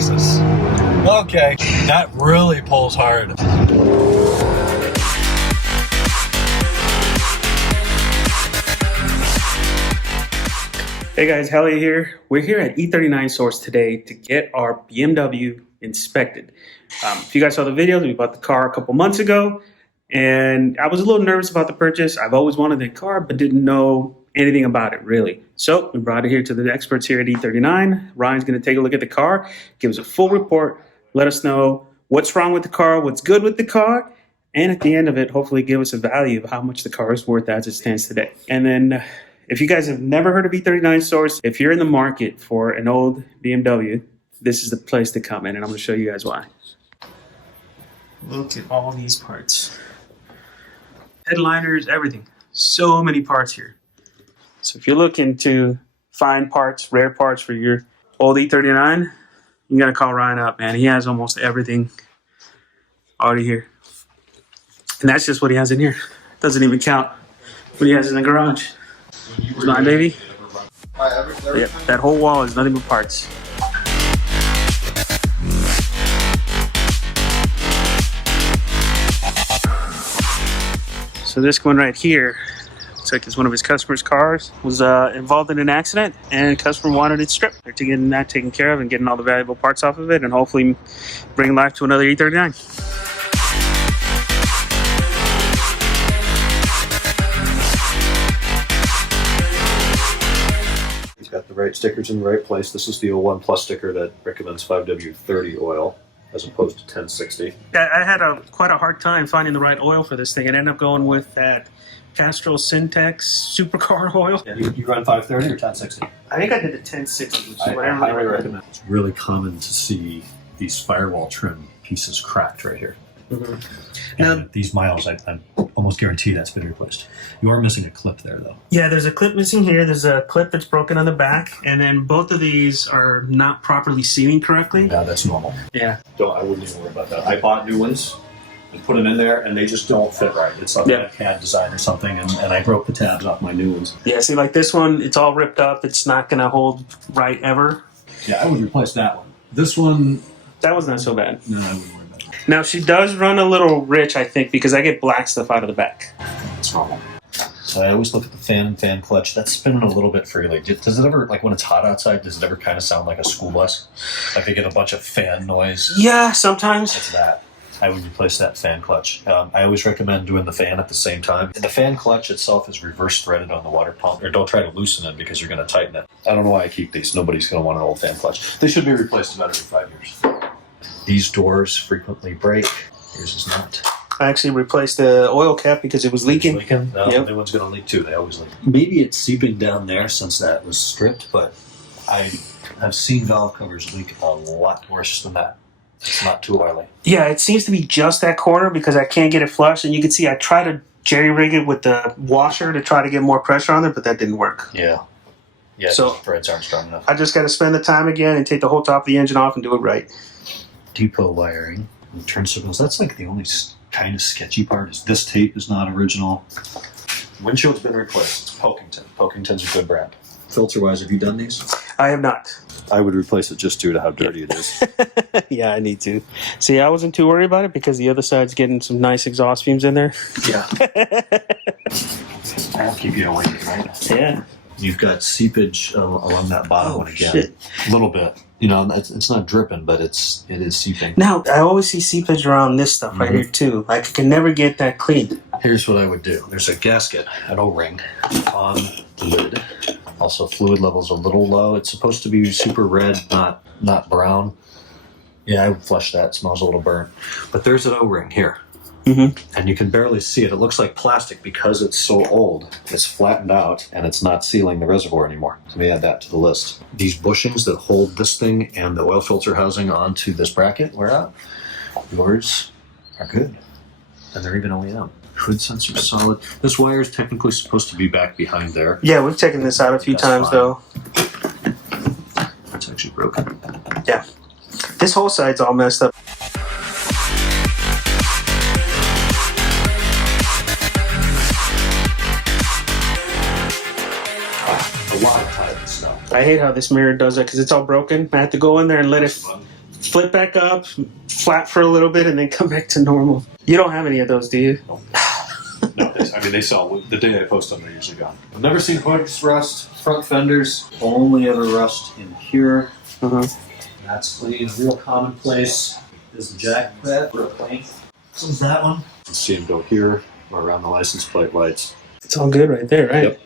Jesus. Okay, that really pulls hard. Hey guys, Helio here. We're here at E39 Source today to get our BMW inspected. If you guys saw the videos, we bought the car a couple months ago, and I was a little nervous about the purchase. I've always wanted the car, but didn't know anything about it really. So we brought it here to the experts here at E39. Ryan's going to take a look at the car, give us a full report, let us know what's wrong with the car, what's good with the car, and at the end of it, hopefully give us a value of how much the car is worth as it stands today. And then if you guys have never heard of E39 Source, if you're in the market for an old BMW, this is the place to come in, and I'm going to show you guys why. Look at all these parts. Headliners, everything. So many parts here. So if you're looking to find parts, rare parts for your old E39, you got to call Ryan up, man. He has almost everything already here. And that's just what he has in here. Doesn't even count what he has in the garage. Where's mine, baby? Yep, that whole wall is nothing but parts. So this one right here, looks like it's one of his customer's cars, was involved in an accident, and customer wanted it stripped. They're getting that taken care of and getting all the valuable parts off of it, and hopefully bring life to another E39. Got the right stickers in the right place. This is the 01 Plus sticker that recommends 5W30 oil as opposed to 1060. I had quite a hard time finding the right oil for this thing, and ended up going with that Castrol Syntex supercar oil. Yeah, you run 530 or 1060? I think I did the 1060, which is what I highly recommend. It's really common to see these firewall trim pieces cracked right here. Mm-hmm. Now, these miles, I'm almost guarantee that's been replaced. You are missing a clip there, though. Yeah, there's a clip missing here. There's a clip that's broken on the back, and then both of these are not properly sealing correctly. Yeah, that's normal. Yeah. I wouldn't even worry about that. I bought new ones and put them in there, and they just don't fit right. It's like a CAD design or something, and I broke the tabs off my new ones. Yeah, see, like this one, it's all ripped up. It's not going to hold right ever. Yeah, I would replace that one. This one... That was not so bad. No, I wouldn't worry about it. Now, she does run a little rich, I think, because I get black stuff out of the back. It's normal. So I always look at the fan and fan clutch. That's spinning a little bit freely. Does it ever, like when it's hot outside, does it ever kind of sound like a school bus? Like they get a bunch of fan noise? Yeah, sometimes. It's that. I would replace that fan clutch. I always recommend doing the fan at the same time. The fan clutch itself is reverse threaded on the water pump. Or don't try to loosen it because you're going to tighten it. I don't know why I keep these. Nobody's going to want an old fan clutch. They should be replaced about every 5 years. These doors frequently break. Yours is not. I actually replaced the oil cap because it was leaking. No, the new one's going to leak too. They always leak. Maybe it's seeping down there since that was stripped, but I have seen valve covers leak a lot worse than that. It's not too oily. Yeah, it seems to be just that corner because I can't get it flush. And you can see I try to jerry-rig it with the washer to try to get more pressure on it, but that didn't work. Yeah. Yeah, so the threads aren't strong enough. I just got to spend the time again and take the whole top of the engine off and do it right. Depot wiring and turn signals. That's like the only kind of sketchy part. Is this tape is not original. Windshield's been replaced. It's Pilkington. Pilkington's a good brand. Filter-wise, have you done these? I have not. I would replace it just due to how dirty it is. Yeah, I need to. See, I wasn't too worried about it because the other side's getting some nice exhaust fumes in there. Yeah. I'll keep you awake, right? Yeah. You've got seepage along that bottom one again. Shit. A little bit. You know, it's not dripping, but it is seeping. Now, I always see seepage around this stuff right here too. Like, I can never get that cleaned. Here's what I would do. There's a gasket, an O-ring, on the lid. Also, fluid level's a little low. It's supposed to be super red, not brown. Yeah, I would flush that. It smells a little burnt. But there's an O-ring here. Mm-hmm. And you can barely see it. It looks like plastic because it's so old. It's flattened out and it's not sealing the reservoir anymore. So we add that to the list. These bushings that hold this thing and the oil filter housing onto this bracket wear out. Yours are good. And they're even OEM. Hood sensor solid. This wire is technically supposed to be back behind there. Yeah, we've taken this out a few times though. It's actually broken. Yeah. This whole side's all messed up. A lot of time in snow. I hate how this mirror does it because it's all broken. I have to go in there and let it flip back up, flat for a little bit, and then come back to normal. You don't have any of those, do you? No, they sell. The day I post them, they're usually gone. I've never seen hoods rust, front fenders only ever rust in here. That's clean. A real commonplace is the jack pad, real clean. So is that one. You can see them go here or around the license plate lights. It's all good right there, right? Yep.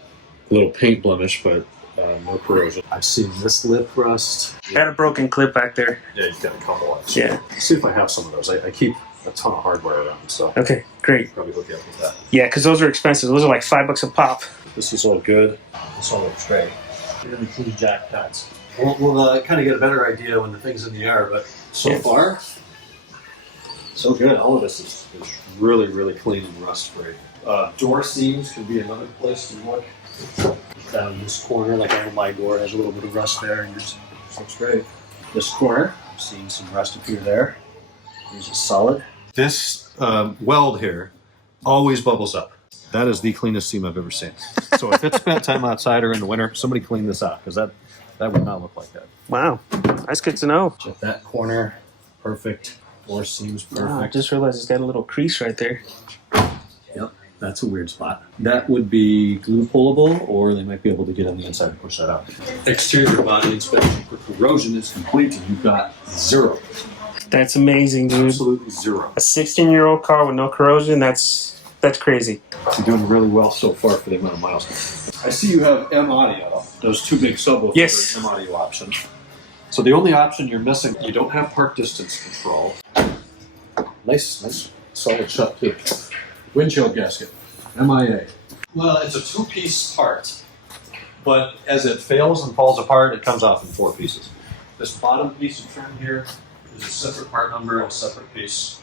A little paint blemish, but no corrosion. I've seen this lip rust. Got a broken clip back there. Yeah, you've got a couple of. Yeah. See if I have some of those. I keep a ton of hardware around, so Okay, great. probably hook you up with that. Yeah, because those are expensive. Those are like $5 a pop. This is all good. This all looks great. Really clean jack pads. We'll kind of get a better idea when the thing's in the air, but so far, so good. All of this is really, really clean and rust free. Door seams could be another place to look. Down this corner, like I know my door has a little bit of rust there, and yours looks great. This corner, I'm seeing some rust appear there. Here's a solid. This weld here always bubbles up. That is the cleanest seam I've ever seen. So if it's spent time outside or in the winter, somebody clean this out, because that would not look like that. Wow, that's good to know. Check that corner, perfect. Door seams perfect. Wow, I just realized it's got a little crease right there. Yep, that's a weird spot. That would be glue pullable, or they might be able to get on the inside and push that out. Exterior body inspection for corrosion is complete, and you've got 0. That's amazing, dude. Absolutely 0. A 16-year-old car with no corrosion, that's crazy. You're doing really well so far for the amount of miles. I see you have M audio, those 2 big subwoofers. Yes. M audio option. So the only option you're missing, you don't have park distance control. Nice, solid shut too. Windshield gasket, MIA. Well, it's a 2-piece part, but as it fails and falls apart, it comes off in 4 pieces. This bottom piece of trim here is a separate part number and a separate piece.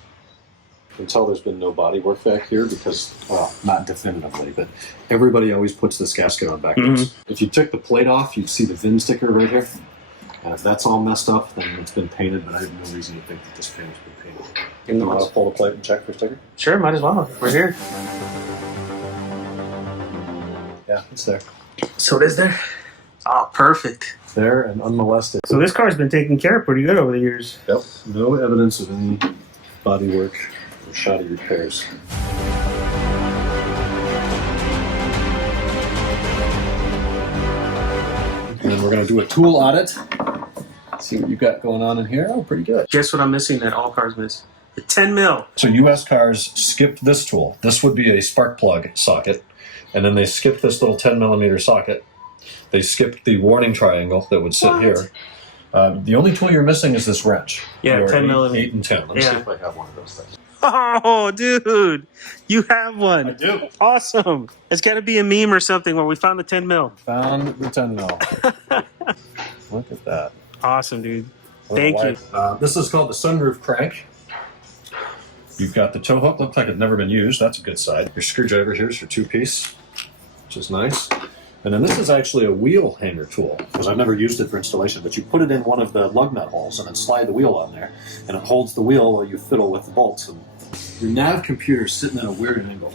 You can tell there's been no body work back here because, well, not definitively, but everybody always puts this gasket on backwards. If you took the plate off, you'd see the VIN sticker right here. And if that's all messed up, then it's been painted, but I have no reason to think that this panel's been painted. You want to pull the plate and check for sticker? Sure, might as well. We're here. Yeah, it's there. So it is there? Oh, perfect. There and unmolested. So this car's been taken care of pretty good over the years. Yep. No evidence of any body work or shoddy repairs. And we're going to do a tool audit. See what you've got going on in here. Oh, pretty good. Guess what I'm missing that all cars miss? The 10 mil. So US cars skipped this tool. This would be a spark plug socket. And then they skipped this little 10 millimeter socket. They skipped the warning triangle that would sit here. The only tool you're missing is this wrench. Yeah, 10 millimeter. 8 and 10. Let me see if I have one of those things. Oh, dude. You have one. I do. Awesome. It's got to be a meme or something where we found the 10 mil. Found the 10 mil. Look at that. Awesome, dude. Thank you. This is called the sunroof crank. You've got the tow hook. Looks like it's never been used. That's a good side. Your screwdriver here is your 2-piece, which is nice. And then this is actually a wheel hanger tool, because I've never used it for installation, but you put it in one of the lug nut holes and then slide the wheel on there, and it holds the wheel while you fiddle with the bolts. And your nav computer is sitting at a weird angle.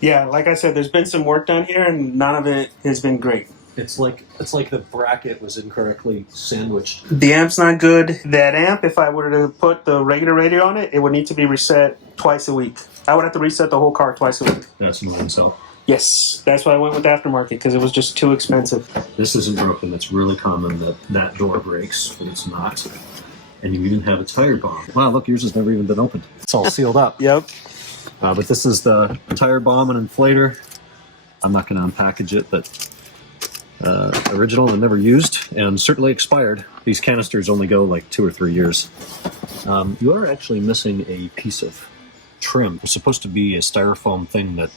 Yeah, like I said, there's been some work done here, and none of it has been great. It's like the bracket was incorrectly sandwiched. The amp's not good. That amp, if I were to put the regular radio on it, it would need to be reset twice a week. I would have to reset the whole car twice a week. That's annoying, so. Yes, that's why I went with aftermarket, because it was just too expensive. This isn't broken. It's really common that door breaks, but it's not. And you even have a tire bomb. Wow, look, yours has never even been opened. It's all sealed up. Yep. But this is the tire bomb and inflator. I'm not going to unpackage it, but original and never used, and certainly expired. These canisters only go like 2 or 3 years. You are actually missing a piece of trim. It's supposed to be a styrofoam thing that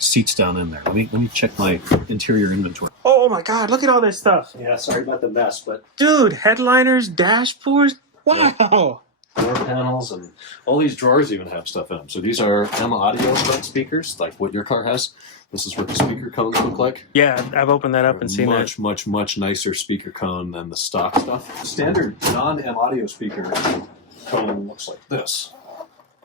seats down in there. Let me check my interior inventory. Oh my God, look at all this stuff. Yeah, sorry about the mess, but Dude, headliners, dashboards. Wow. door panels and all these drawers even have stuff in them. So these are M audio front speakers, like what your car has. This is what the speaker cones look like. Yeah, I've opened that up and seen that. Much nicer speaker cone than the stock stuff. Standard non-M audio speaker cone looks like this.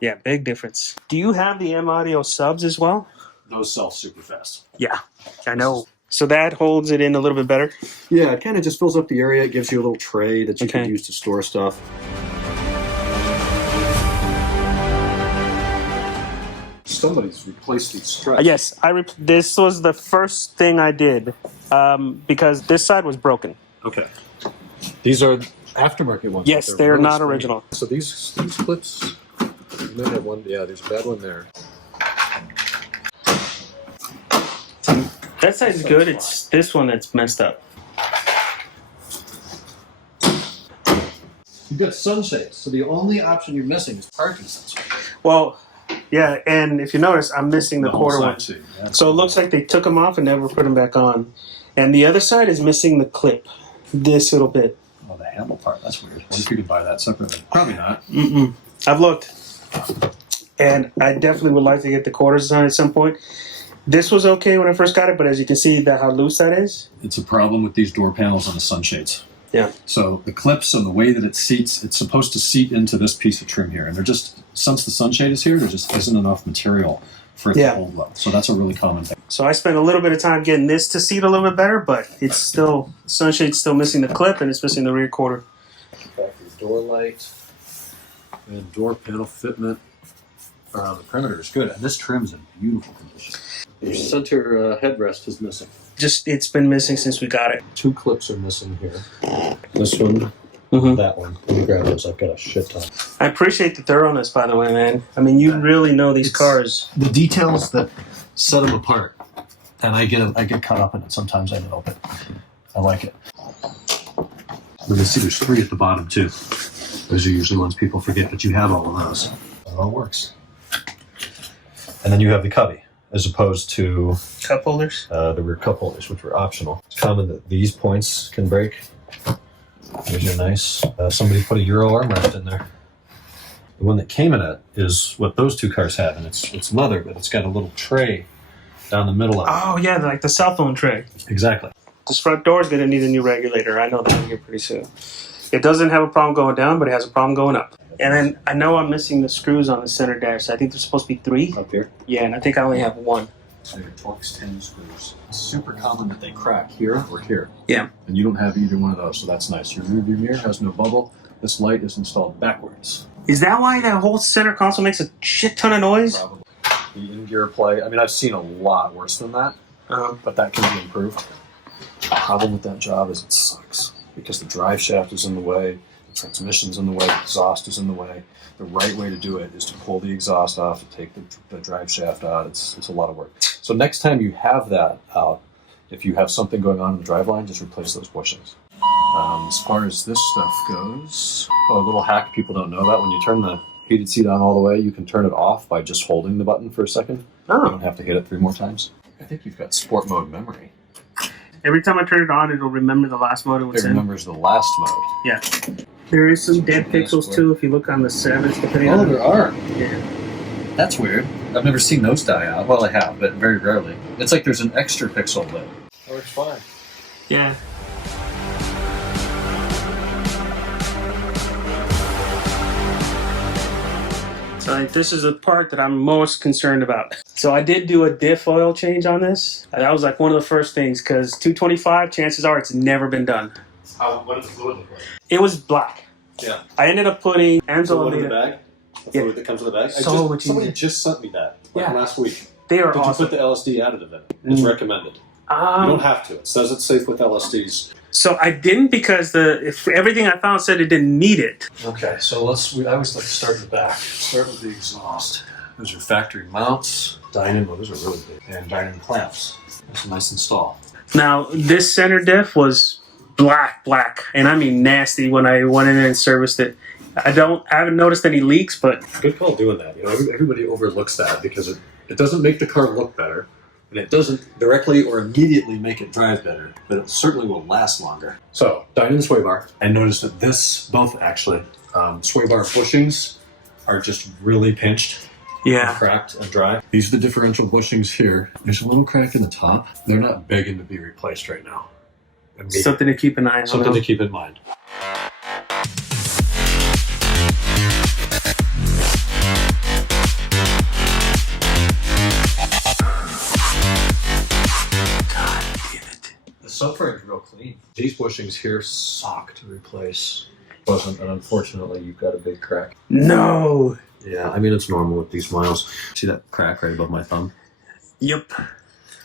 Yeah, big difference. Do you have the M audio subs as well? Those sell super fast. Yeah, I know. So that holds it in a little bit better? Yeah, it kind of just fills up the area. It gives you a little tray that you Okay. can use to store stuff. somebody's replaced these struts. Yes, this was the first thing I did because this side was broken. Okay. These are aftermarket ones. Yes, they're really not strange. original. So these clips, you might have one. Yeah, there's a bad one there. That side's good. It's this one that's messed up. You've got sunshades, so the only option you're missing is parking sensor. Well, yeah, and if you notice, I'm missing the quarter one. Yeah. So it looks like they took them off and never put them back on. And the other side is missing the clip. This little bit. Oh, the handle part. That's weird. What if you could buy that separately? Probably not. Mm-mm. I've looked. And I definitely would like to get the quarters on at some point. This was okay when I first got it, but as you can see how loose that is. It's a problem with these door panels on the sunshades. Yeah. So the clips and the way that it seats, it's supposed to seat into this piece of trim here. And they're just, since the sunshade is here, there just isn't enough material for it to hold low. So that's a really common thing. So I spent a little bit of time getting this to seat a little bit better, but it's still, sunshade's still missing the clip and it's missing the rear quarter. Factory door light and door panel fitment around the perimeter is good. And this trim's in beautiful condition. Your center headrest is missing. It's been missing since we got it. 2 clips are missing here. This one, that one. Let me grab those. I've got a shit ton. I appreciate the thoroughness, by the way, man. I mean, you really know these cars. The details that set them apart, and I get caught up in it. Sometimes I know, but I like it. You can see there's 3 at the bottom too. Those are usually ones people forget, but you have all of those. It all works. And then you have the cubby, as opposed to Cup holders? the rear cup holders, which were optional. It's common that these points can break. These are nice. Somebody put a Euro armrest in there. The one that came in it is what those 2 cars have, and it's leather, but it's got a little tray down the middle of it. Oh, yeah, like the cell phone tray. Exactly. This front door is going to need a new regulator. I know that here pretty soon. It doesn't have a problem going down, but it has a problem going up. And then I know I'm missing the screws on the center dash. I think there's supposed to be 3. Up here. Yeah, and I think I only have 1. So your Torx 10 screws. It's super common that they crack here or here. Yeah. And you don't have either one of those, so that's nice. Your rear view mirror has no bubble. This light is installed backwards. Is that why that whole center console makes a shit ton of noise? Probably. The in-gear play, I mean, I've seen a lot worse than that, but that can be improved. The problem with that job is it sucks because the drive shaft is in the way, the transmission's in the way, the exhaust is in the way. The right way to do it is to pull the exhaust off and take the drive shaft out. It's a lot of work. So next time you have that out, if you have something going on in the driveline, just replace those bushings. As far as this stuff goes, a little hack people don't know about, when you turn the heated seat on all the way, you can turn it off by just holding the button for a second. Oh. You don't have to hit it 3 more times. I think you've got sport mode memory. Every time I turn it on, it'll remember the last mode it was It in. remembers the last mode. Yeah. There is some dead pixels too if you look on the 7s, depending on. Oh, there are. Yeah. That's weird. I've never seen those die out. Well, I have, but very rarely. It's like there's an extra pixel lit. Works fine. Yeah. So like, this is the part that I'm most concerned about. So I did do a diff oil change on this. That was like one of the first things because 225, chances are it's never been done. What does the fluid look like? It was black. Yeah. I ended up putting Fluid in the bag? The Yeah. fluid that comes in the bag? Somebody just sent me that last week. They are But awesome. you put the LSD additive in. It's recommended. You don't have to. It says it's safe with LSDs. So I didn't because everything I found said it didn't need it. Okay, so I always like to start in the back. Start with the exhaust. Those are factory mounts. Dynon, well, those are really big. And Dynon clamps. That's a nice install. Now this center diff was black, and I mean nasty when I went in and serviced it. I haven't noticed any leaks, but Good call doing that. You know, everybody overlooks that because it doesn't make the car look better. And it doesn't directly or immediately make it drive better, but it certainly will last longer. So, Dynon sway bar. I noticed that both actually, sway bar bushings are just really pinched, yeah. cracked, and dry. These are the differential bushings here. There's a little crack in the top. They're not begging to be replaced right now. Something to keep an eye on. Something to keep in mind. Subframe is real clean. These bushings here suck to replace. And unfortunately, you've got a big crack. No. Yeah, I mean, it's normal with these miles. See that crack right above my thumb? Yep.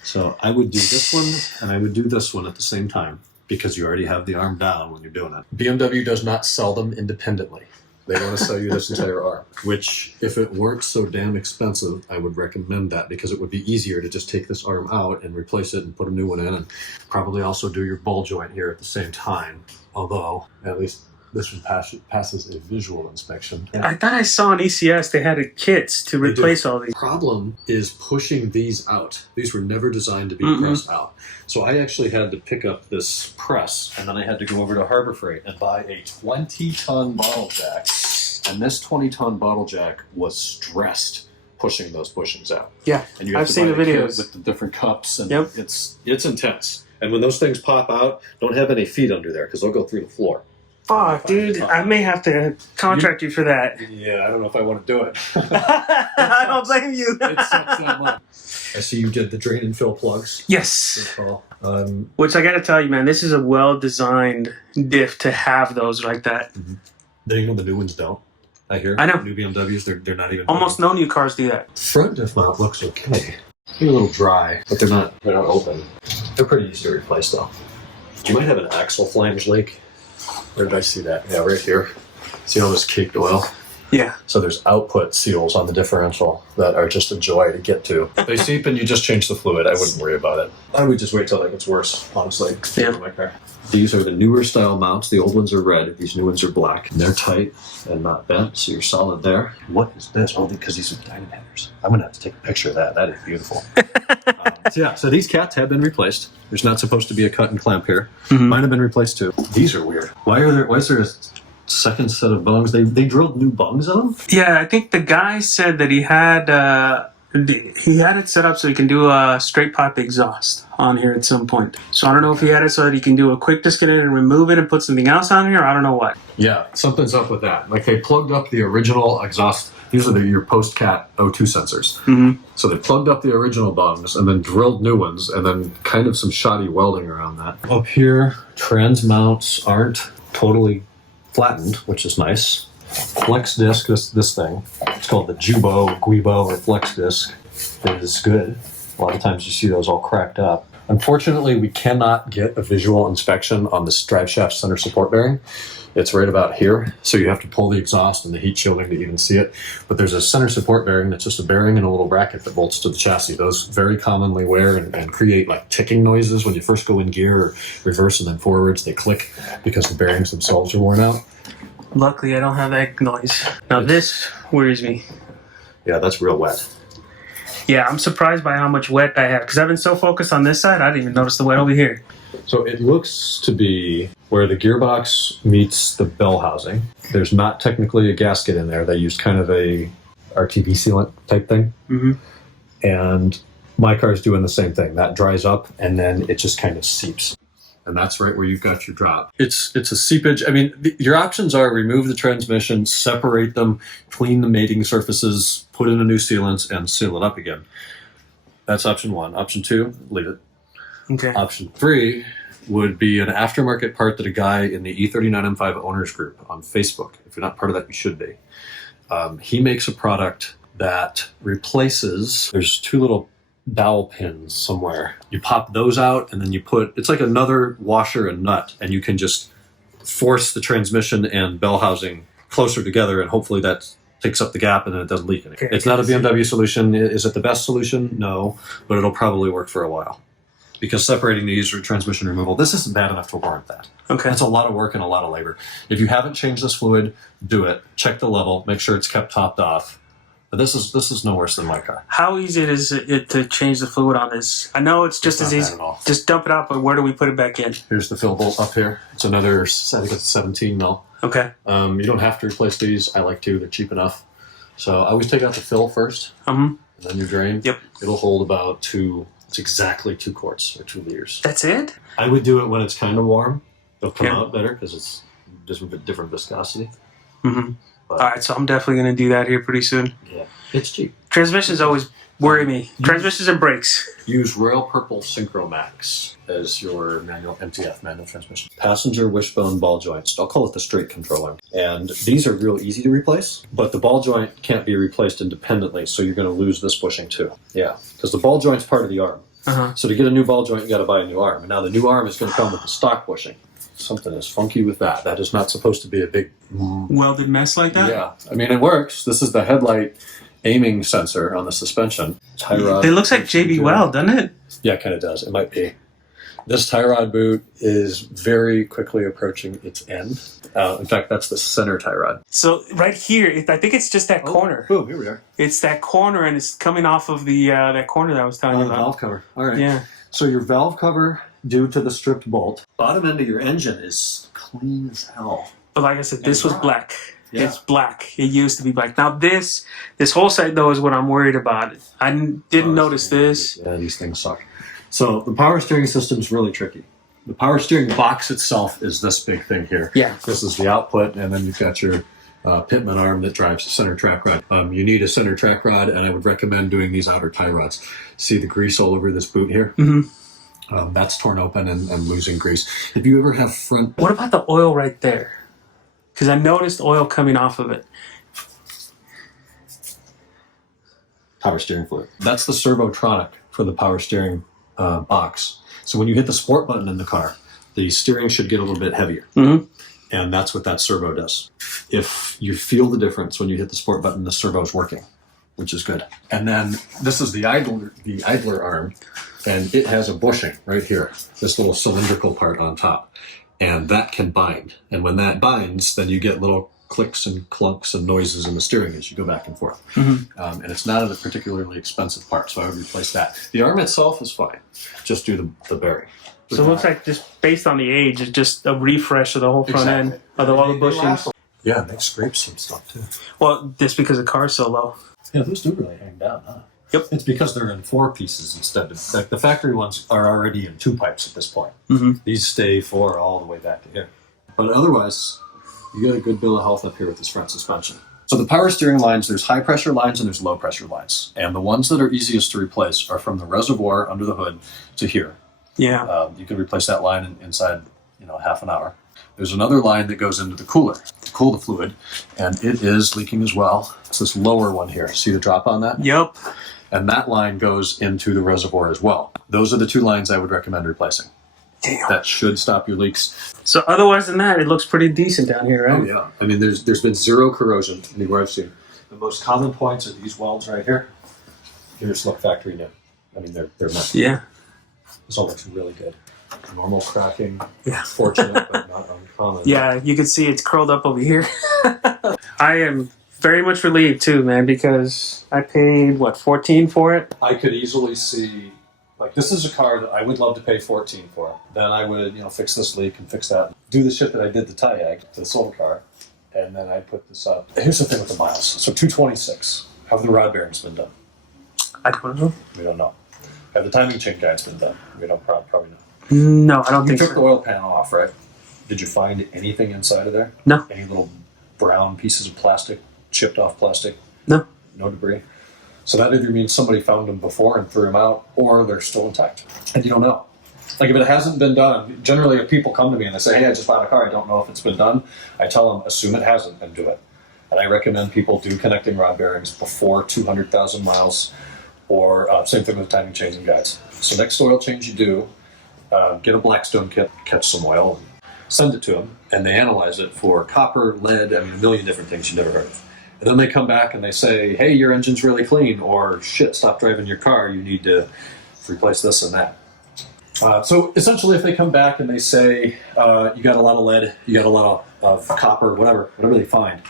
So I would do this one and I would do this one at the same time because you already have the arm down when you're doing it. BMW does not sell them independently. They want to sell you this entire arm, which if it weren't so damn expensive, I would recommend that because it would be easier to just take this arm out and replace it and put a new one in and probably also do your ball joint here at the same time. Although, at least this one passes a visual inspection. I thought I saw on ECS they had kits to replace all these. The problem is pushing these out. These were never designed to be pressed out. So I actually had to pick up this press, and then I had to go over to Harbor Freight and buy a 20-ton bottle jack. And this 20-ton bottle jack was stressed pushing those bushings out. Yeah, and you have I've to seen buy the a kit videos with the different cups, and Yep. it's intense. And when those things pop out, don't have any feet under there because they'll go through the floor. Fuck, dude, I may have to contract you for that. Yeah, I don't know if I want to do it. I don't blame you. It sucks that much. I see you did the drain and fill plugs. Yes. Good call. Which I gotta tell you, man, this is a well-designed diff to have those like that. Then you know the new ones don't. I hear. I know. New BMWs, they're not even. Almost no new cars do that. Front diff mount looks okay. They're a little dry, but they're not open. They're pretty easy to replace though. You might have an axle flange leak. Where did I see that? Yeah, right here. See all this caked oil? Yeah. So there's output seals on the differential that are just a joy to get to. They seep and you just change the fluid. I wouldn't worry about it. I would just wait till it gets worse, honestly. Yeah. In my car. These are the newer style mounts. The old ones are red. These new ones are black. And they're tight and not bent, so you're solid there. What is this? Oh, because these are diamond headers. I'm going to have to take a picture of that. That is beautiful. So these cats have been replaced. There's not supposed to be a cut and clamp here. Mine have been replaced too. These are weird. Why is there a second set of bungs? They drilled new bungs on them? Yeah, I think the guy said that he had it set up so he can do a straight pipe exhaust on here at some point. So I don't know if he had it so that he can do a quick disconnect and remove it and put something else on here. I don't know what. Yeah, something's up with that. Like they plugged up the original exhaust. These are your post-cat O2 sensors. So they plugged up the original bungs and then drilled new ones and then kind of some shoddy welding around that. Up here, trans mounts aren't totally flattened, which is nice. Flex disc, this thing, it's called the Jubo, Guibo, or Flex disc, is good. A lot of times you see those all cracked up. Unfortunately, we cannot get a visual inspection on this drive shaft center support bearing. It's right about here, so you have to pull the exhaust and the heat shielding to even see it. But there's a center support bearing that's just a bearing and a little bracket that bolts to the chassis. Those very commonly wear and create like ticking noises when you first go in gear or reverse and then forwards. They click because the bearings themselves are worn out. Luckily, I don't have that noise. Now this worries me. Yeah, that's real wet. Yeah, I'm surprised by how much wet I have because I've been so focused on this side, I didn't even notice the wet over here. So it looks to be where the gearbox meets the bell housing. There's not technically a gasket in there. They used kind of a RTV sealant type thing. And my car is doing the same thing. That dries up and then it just kind of seeps. And that's right where you've got your drop. It's a seepage. I mean, your options are remove the transmission, separate them, clean the mating surfaces, put in a new sealant, and seal it up again. That's option one. Option two, leave it. Okay. Option three would be an aftermarket part that a guy in the E39 M5 owners group on Facebook, if you're not part of that, you should be. He makes a product that replaces, there's two little dowel pins somewhere. You pop those out and then you it's like another washer and nut, and you can just force the transmission and bell housing closer together, and hopefully that takes up the gap and then it doesn't leak anything. It's not a BMW solution. Is it the best solution? No, but it'll probably work for a while. Because separating these or transmission removal, this isn't bad enough to warrant that. Okay. It's a lot of work and a lot of labor. If you haven't changed this fluid, do it. Check the level. Make sure it's kept topped off. But this is no worse than my car. How easy is it to change the fluid on this? I know it's just as easy. Just dump it out, but where do we put it back in? Here's the fill bolt up here. It's another, I think it's 17 mil. Okay. You don't have to replace these. I like to. They're cheap enough. So I always take out the fill first. And then your drain. Yep. It'll hold about it's exactly 2 quarts or 2 liters. That's it? I would do it when it's kind of warm. It'll come out better because it's just a different viscosity. All right, so I'm definitely going to do that here pretty soon. Yeah, it's cheap. Transmissions always worry me. Transmissions and brakes. Use Royal Purple Synchro Max as your manual MTF, manual transmission. Passenger wishbone ball joints. I'll call it the straight controller. And these are real easy to replace, but the ball joint can't be replaced independently, so you're going to lose this bushing too. Yeah, because the ball joint's part of the arm. So to get a new ball joint, you got to buy a new arm. And now the new arm is going to come with the stock bushing. Something is funky with that. That is not supposed to be a big welded mess like that? Yeah, I mean, it works. This is the headlight aiming sensor on the suspension. Tie rod. It looks like JB Weld, doesn't it? Yeah, it kind of does. It might be. This tie rod boot is very quickly approaching its end. In fact, that's the center tie rod. So right here, I think it's just that corner. Boom, here we are. It's that corner, and it's coming off of the that corner that I was telling you about. Valve cover. All right. Yeah. So your valve cover, due to the stripped bolt, bottom end of your engine is clean as hell. But like I said, this was black. Yeah. It's black. It used to be black. Now this whole side though is what I'm worried about. I didn't notice this. Yeah, these things suck. So the power steering system is really tricky. The power steering box itself is this big thing here. Yeah. This is the output, and then you've got your Pitman arm that drives the center track rod. You need a center track rod, and I would recommend doing these outer tie rods. See the grease all over this boot here? Mm-hmm. That's torn open and losing grease. If you ever have front... What about the oil right there? Because I noticed oil coming off of it. Power steering fluid. That's the servotronic for the power steering box. So when you hit the sport button in the car, the steering should get a little bit heavier. Mm-hmm. And that's what that servo does. If you feel the difference when you hit the sport button, the servo's working, which is good. And then this is the idler arm, and it has a bushing right here, this little cylindrical part on top. And that can bind. And when that binds, then you get little clicks and clunks and noises in the steering as you go back and forth. Mm-hmm. And it's not a particularly expensive part, so I would replace that. The arm itself is fine. Just do the bearing. So it looks like just based on the age, it's just a refresh of the whole front end of all the bushings. Yeah, and they scrape some stuff too. Well, just because the car's so low. Yeah, those do really hang down, huh? Yep. It's because they're in 4 pieces instead of... Like the factory ones are already in 2 pipes at this point. Mm-hmm. These stay 4 all the way back to here. But otherwise, you got a good bill of health up here with this front suspension. So the power steering lines, there's high pressure lines and there's low pressure lines. And the ones that are easiest to replace are from the reservoir under the hood to here. Yeah. You can replace that line inside, half an hour. There's another line that goes into the cooler to cool the fluid, and it is leaking as well. It's this lower one here. See the drop on that? Yep. And that line goes into the reservoir as well. Those are the 2 lines I would recommend replacing. Damn. That should stop your leaks. So otherwise than that, it looks pretty decent down here, right? Oh yeah. I mean, there's been 0 corrosion anywhere I've seen. The most common points are these welds right here. Here's look factory new. I mean, they're not. Yeah. This all looks really good. Normal cracking. Yeah. Fortunate, but not uncommon. Yeah, you can see it's curled up over here. I am very much relieved too, man, because I paid, $14 for it? I could easily see, this is a car that I would love to pay $14 for. Then I would, fix this leak and fix that. Do the shit that I did the Diag to this old car, and then I put this up. Here's the thing with the miles. So 226. Have the rod bearings been done? I don't know. We don't know. Have the timing chain guides been done? We don't probably know. No, I don't You think took so. the oil pan off, right? Did you find anything inside of there? No. Any little brown pieces of plastic, chipped off plastic? No. No debris? So that either means somebody found them before and threw them out, or they're still intact. And you don't know. If it hasn't been done, generally if people come to me and they say, hey, I just bought a car, I don't know if it's been done, I tell them, assume it hasn't and do it. And I recommend people do connecting rod bearings before 200,000 miles, or same thing with timing chains and guides. So next oil change you do, get a Blackstone kit, catch some oil, and send it to them, and they analyze it for copper, lead, a million different things you never heard of. And then they come back and they say, hey, your engine's really clean, or shit, stop driving your car, you need to replace this and that. So essentially if they come back and they say, you got a lot of lead, you got a lot of copper, whatever they find,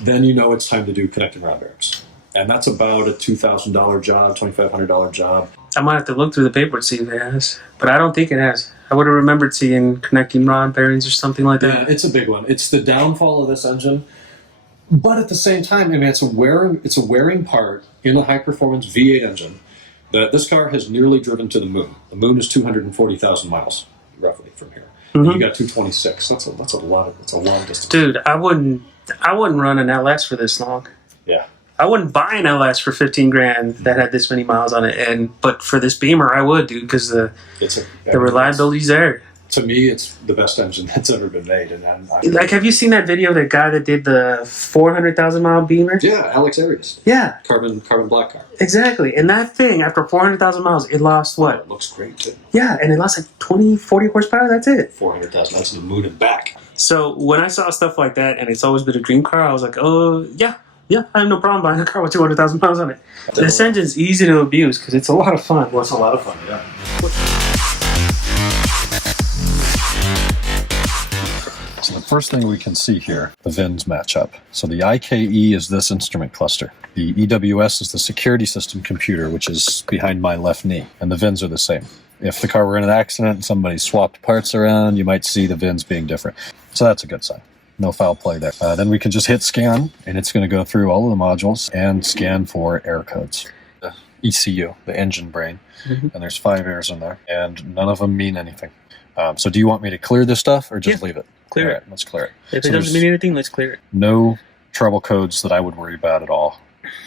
then you know it's time to do connecting rod bearings. And that's about a $2,000 job, $2,500 job. I might have to look through the paper to see if it has, but I don't think it has. I would have remembered seeing connecting rod bearings or something like that. Yeah, it's a big one. It's the downfall of this engine, but at the same time, it's a wearing part in a high-performance V8 engine that this car has nearly driven to the moon. The moon is 240,000 miles, roughly, from here. Mm-hmm. And you got 226. That's a long distance. Dude, I wouldn't run an LS for this long. Yeah. I wouldn't buy an LS for 15 grand that had this many miles on it, but for this Beamer, I would, dude, because the reliability's there. To me, it's the best engine that's ever been made. And like, have you seen that video of that guy that did the 400,000 mile Beamer? Yeah, Alex Arias. Yeah. Carbon black car. Exactly. And that thing, after 400,000 miles, it lost what? It looks great, too. Yeah, and it lost like 20, 40 horsepower. That's it. 400,000. That's the moon and back. So when I saw stuff like that, and it's always been a dream car, I was like, oh, yeah, I have no problem buying a car with 200,000 miles on it. This engine's easy to abuse because it's a lot of fun. Well, it's a lot of fun, yeah. So the first thing we can see here, the VINs match up. So the IKE is this instrument cluster. The EWS is the security system computer, which is behind my left knee. And the VINs are the same. If the car were in an accident and somebody swapped parts around, you might see the VINs being different. So that's a good sign. No foul play there. Then we can just hit scan, and it's going to go through all of the modules and scan for error codes. The ECU, the engine brain, and there's 5 errors in there, and none of them mean anything. So do you want me to clear this stuff or just leave it? Clear it. Right, let's clear it. If it doesn't mean anything, let's clear it. No trouble codes that I would worry about at all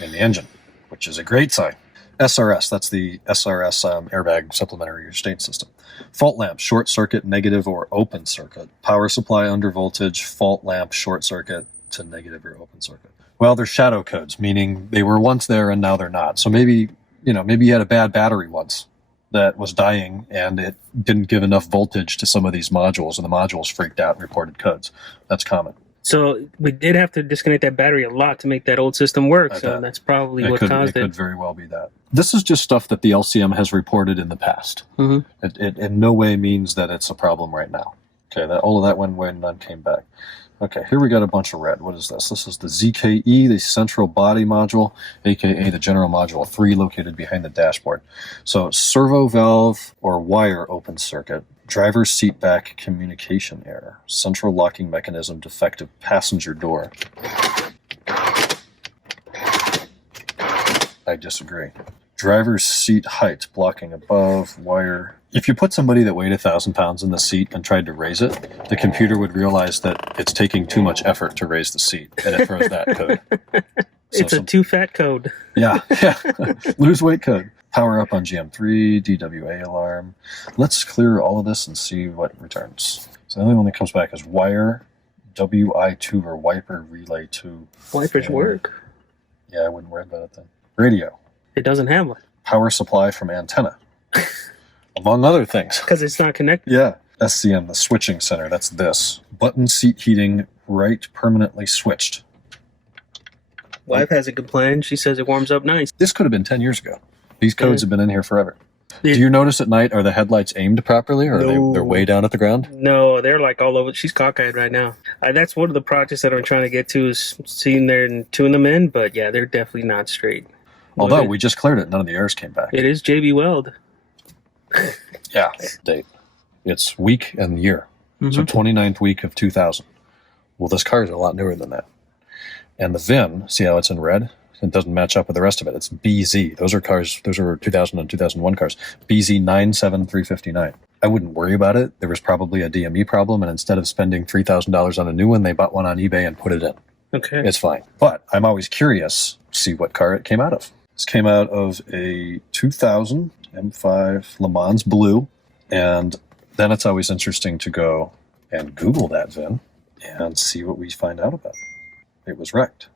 in the engine, which is a great sign. SRS, that's the SRS airbag supplementary restraint system. Fault lamp, short circuit, negative or open circuit. Power supply under voltage, fault lamp, short circuit to negative or open circuit. Well, they're shadow codes, meaning they were once there and now they're not. So maybe you had a bad battery once that was dying and it didn't give enough voltage to some of these modules and the modules freaked out and reported codes. That's common. So we did have to disconnect that battery a lot to make that old system work. So that's probably what caused it. It could very well be that. This is just stuff that the LCM has reported in the past. It in no way means that it's a problem right now. Okay, all of that went away and none came back. Okay, here we got a bunch of red. What is this? This is the ZKE, the central body module, aka the general module 3 located behind the dashboard. So servo valve or wire open circuit, driver's seat back communication error, central locking mechanism defective passenger door. I disagree. Driver's seat height blocking above wire. If you put somebody that weighed 1,000 pounds in the seat and tried to raise it, the computer would realize that it's taking too much effort to raise the seat, and it throws that code. It's a too fat code. Yeah. Lose weight code. Power up on GM3, DWA alarm. Let's clear all of this and see what returns. So the only one that comes back is wire, WI2 or wiper relay 2. Wipers work. Yeah, I wouldn't worry about it then. Radio. It doesn't have one. Power supply from antenna. Among other things. Because it's not connected. Yeah. SCM, the switching center, that's this. Button seat heating, right permanently switched. Wife has a good plan. She says it warms up nice. This could have been 10 years ago. These codes have been in here forever. Do you notice at night, are the headlights aimed properly, or are they're way down at the ground? No, they're like all over. She's cockeyed right now. That's one of the projects that I'm trying to get to, is seeing there and tuning them in, but yeah, they're definitely not straight. Although we just cleared it, none of the errors came back. It is JB Weld. Yeah, date. It's week and year. So 29th week of 2000. Well, this car is a lot newer than that. And the VIN, see how it's in red? It doesn't match up with the rest of it. It's BZ. Those are 2000 and 2001 cars. BZ 97359. I wouldn't worry about it. There was probably a DME problem, and instead of spending $3,000 on a new one, they bought one on eBay and put it in. Okay. It's fine. But I'm always curious to see what car it came out of. This came out of a 2000 M5 Le Mans Blue, and then it's always interesting to go and Google that VIN and see what we find out about it. It was wrecked.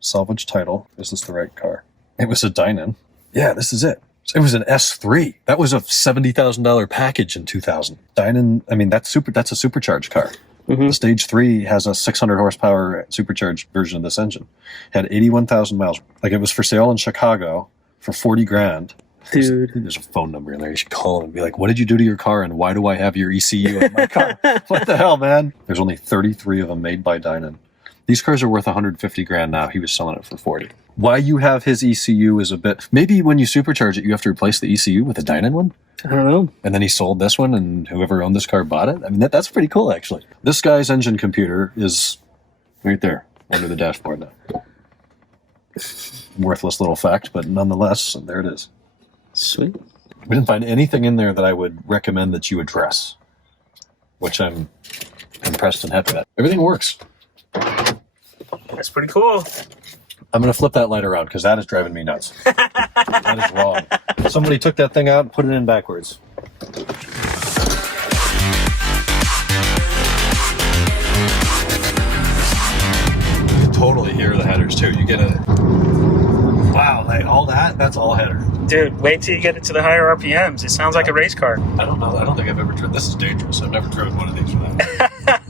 Salvage title. Is this the right car? It was a Dynan. Yeah, this is it. It was an S3. That was a $70,000 package in 2000. Dynan, I mean, that's a supercharged car. The Stage 3 has a 600 horsepower supercharged version of this engine. Had 81,000 miles. Like, it was for sale in Chicago for 40 grand. Dude. There's a phone number in there. You should call and be like, what did you do to your car and why do I have your ECU in my car? What the hell, man? There's only 33 of them made by Dynan. These cars are worth 150 grand now. He was selling it for 40. Why you have his ECU is a bit... Maybe when you supercharge it, you have to replace the ECU with a Dynan one? I don't know. And then he sold this one, and whoever owned this car bought it? I mean, that's pretty cool, actually. This guy's engine computer is right there, under the dashboard now. Worthless little fact, but nonetheless, there it is. Sweet. We didn't find anything in there that I would recommend that you address, which I'm impressed and happy about. Everything works. That's pretty cool. I'm going to flip that light around because that is driving me nuts. That is wrong. Somebody took that thing out and put it in backwards. You can totally hear the headers too. You get a... Wow, like all that's all header. Dude, wait till you get it to the higher RPMs. It sounds like a race car. I don't know. I don't think I've ever driven. This is dangerous. I've never driven one of these for that.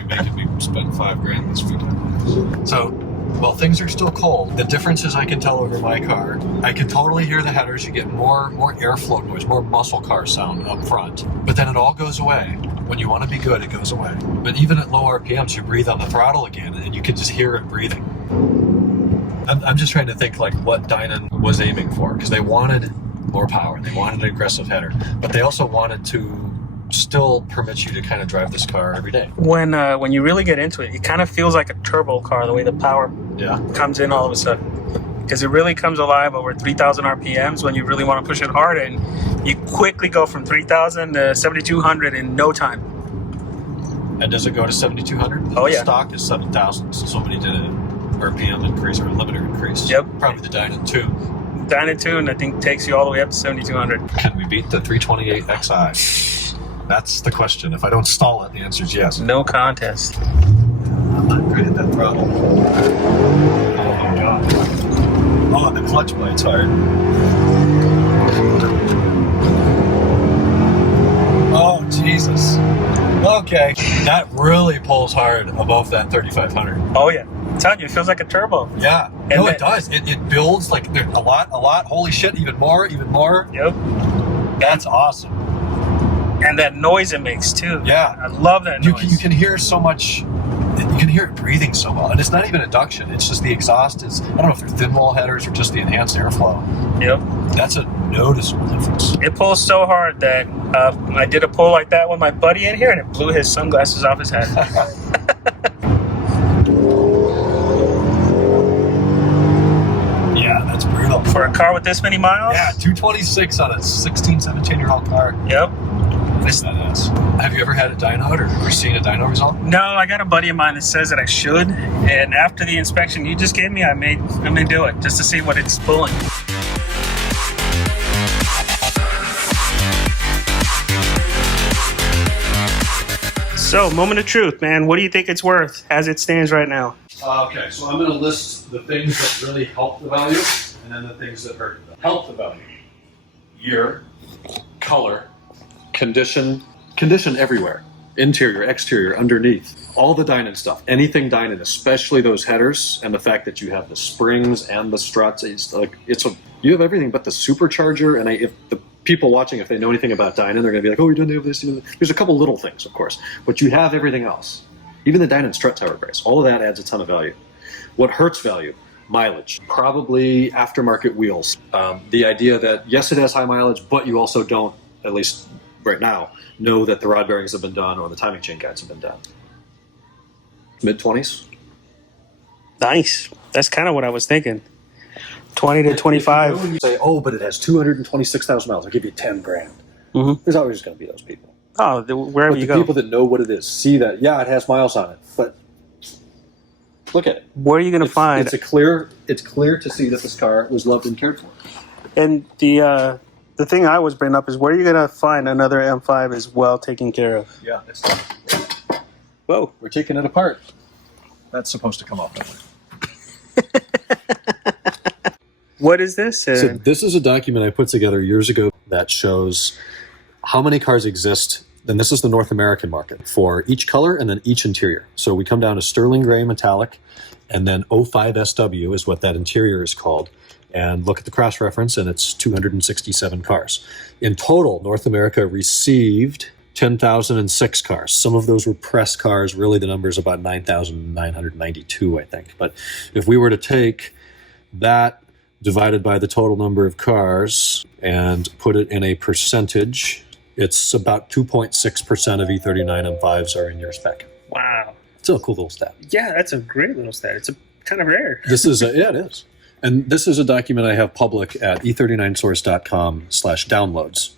You're making me spend $5,000 this weekend. So, while things are still cold, the difference is I can tell over my car. I can totally hear the headers. You get more airflow noise, more muscle car sound up front. But then it all goes away. When you want to be good, it goes away. But even at low RPMs, you breathe on the throttle again, and you can just hear it breathing. I'm just trying to think like what Dynan was aiming for, because they wanted more power, they wanted an aggressive header, but they also wanted to still permit you to kind of drive this car every day. When you really get into it, it kind of feels like a turbo car, the way the power comes in all of a sudden. Because it really comes alive over 3,000 RPMs when you really want to push it hard, and you quickly go from 3,000 to 7,200 in no time. And does it go to 7,200? Oh, yeah. The stock is 7,000, so somebody did a RPM increase or a limiter increase. Yep. Probably the Dynan 2. Dynan 2, and I think takes you all the way up to 7,200. Can we beat the 328 XI? That's the question. If I don't stall it, the answer is yes. No contest. I'm not good at that throttle. Oh my god. Oh, the clutch plate's hard. Oh, Jesus. Okay. That really pulls hard above that 3,500. Oh, yeah. I'm telling you, it feels like a turbo. Yeah. And it does. It builds like a lot. Holy shit, even more. Yep. That's awesome. And that noise it makes, too. Yeah. I love that noise. You can hear so much. You can hear it breathing so well. And it's not even induction. It's just the exhaust is, I don't know if they're thin wall headers or just the enhanced airflow. Yep. That's a noticeable difference. It pulls so hard that I did a pull like that with my buddy in here, and it blew his sunglasses off his head. Yeah, that's brutal. For a car with this many miles? Yeah, 226 on a 16, 17-year-old car. Yep. That is. Have you ever had a dyno or seen a dyno result? No, I got a buddy of mine that says that I should, and after the inspection you just gave me, I may do it just to see what it's pulling. So, moment of truth, man. What do you think it's worth as it stands right now? Okay, so I'm going to list the things that really help the value and then the things that hurt the value. Help the value. Year, color, condition everywhere. Interior, exterior, underneath. All the Dynan stuff. Anything Dynan, especially those headers and the fact that you have the springs and the struts. You have everything but the supercharger. And if the people watching, if they know anything about Dynan, they're going to be like, oh, you don't have this. There's a couple little things, of course, but you have everything else. Even the Dynan strut tower brace. All of that adds a ton of value. What hurts value? Mileage. Probably aftermarket wheels. The idea that, yes, it has high mileage, but you also don't, at least right now, know that the rod bearings have been done or the timing chain guides have been done. Mid-20s? Nice. That's kind of what I was thinking. 20 to 25. You say, oh, but it has 226,000 miles. I'll give you 10 grand. Mm-hmm. There's always going to be those people. Oh, wherever but you the go. people that know what it is, see that, yeah, it has miles on it, but look at it. Where are you going to find? It's clear to see that this car was loved and cared for. And the thing I always bring up is where are you going to find another M5 is well taken care of? Yeah, Whoa. we're taking it apart. That's supposed to come off that way. What is this? So this is a document I put together years ago that shows how many cars exist. And this is the North American market for each color and then each interior. So we come down to sterling gray metallic, and then 05 SW is what that interior is called. And look at the cross-reference, and it's 267 cars. In total, North America received 10,006 cars. Some of those were press cars. Really, the number is about 9,992, I think. But if we were to take that divided by the total number of cars and put it in a percentage, it's about 2.6% of E39 M5s are in your spec. Wow. It's a cool little stat. Yeah, that's a great little stat. It's kind of rare. This is yeah, it is. And this is a document I have public at e39source.com/downloads.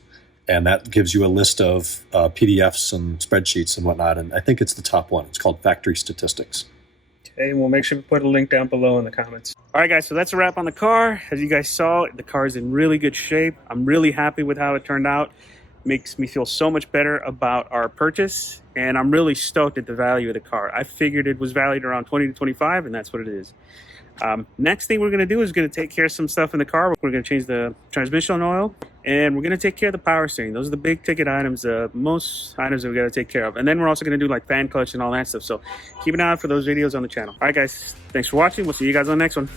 And that gives you a list of PDFs and spreadsheets and whatnot. And I think it's the top one. It's called Factory Statistics. and we'll make sure we put a link down below in the comments. All right, guys, so that's a wrap on the car. As you guys saw, the car is in really good shape. I'm really happy with how it turned out. Makes me feel so much better about our purchase, and I'm really stoked at the value of the car. I figured it was valued around 20 to 25, and that's what it is. Next thing we're going to do is going to take care of some stuff in the car. We're going to change the transmission oil, and we're going to take care of the power steering. Those are the big ticket items, most items that we got to take care of. And then we're also going to do like fan clutch and all that stuff. So keep an eye out for those videos on the channel. All right, guys, thanks for watching. We'll see you guys on the next one.